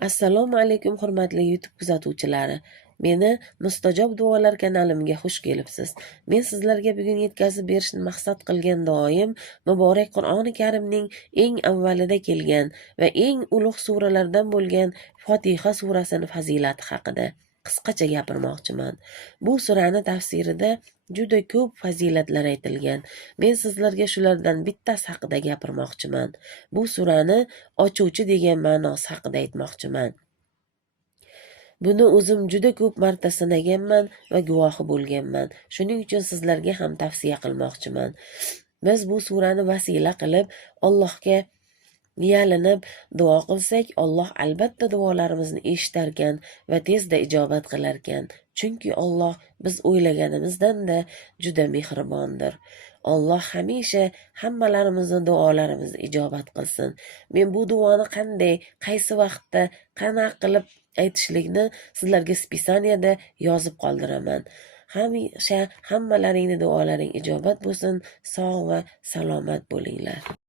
Assalomu alaykum hurmatli YouTube kuzatuvchilari. Meni Mustajob duolar kanalimga xush kelibsiz. Men sizlarga bugun yetkazib berishni maqsad qilgan duoyim muborak Qur'oni Karimning eng avvalida kelgan va eng ulug' suralardan bo'lgan Fotiha surasini fazilati haqida qisqacha gapirmoqchiman. Bu surani tafsirida juda ko'p fazilatlar aytilgan. Men sizlarga shulardan bittasi haqida gapirmoqchiman. Bu surani ochuvchi degan ma'nosi haqida aytmoqchiman. Buni o'zim juda ko'p marta sinaganman va guvohi bo'lganman. Shuning uchun sizlarga ham tavsiya qilmoqchiman. Biz bu surani vasila qilib Allohga yalinib duo qilsak, Alloh albatta duolarimizni eshitarkan va tezda ijobat qilarkan. Chunki Alloh biz o'ylaganimizdan-da juda mehribondir. Alloh hamisha hammalarimizni duolarimizni ijobat qilsin. Men bu duoni qanday, qaysi vaqtda, qanaqa qilib aytishlikni sizlarga spisaniyada yozib qoldiraman. Hamisha hammalaringning duolaring ijobat bo'lsin. Sog' va salomat bo'linglar.